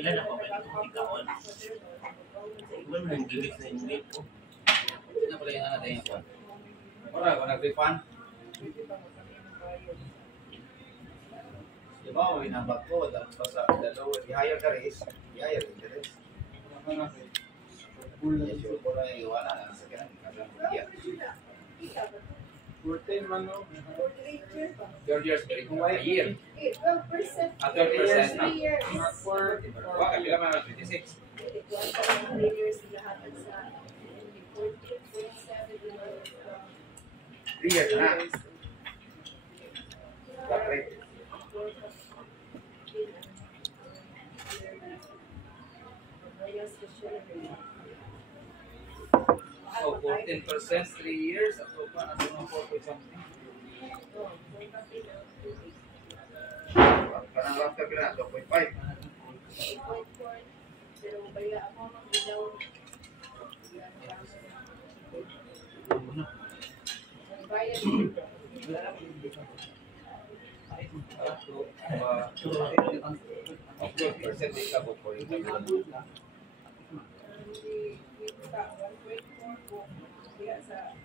Ilan ako may ikawan. Iwan mo ng gilis na init po. Ano pala yung natin yung kwan? Wala, kung nag-refund. Di ba, may nabag ko, tapos pa sa dalawa, i-hire ka rin, i-hire interest. Yes, sure ko lang yung iwanan na sa kanya, kasang iya. 14 man, no? 4 years, very good. A year. 12%. 12% na. 3 years. Wala, kapila man 26. 3 years lahat sa 3 years na. Flat rate. So, 14%, 3 years. Ako pa, nasa mga 4 something. Parang lang ka pila, 2.5. pero baya ako mag-ilaw. Bayad. 12% di ka po po ito. Hindi, kita 1.4 ko. Kaya sa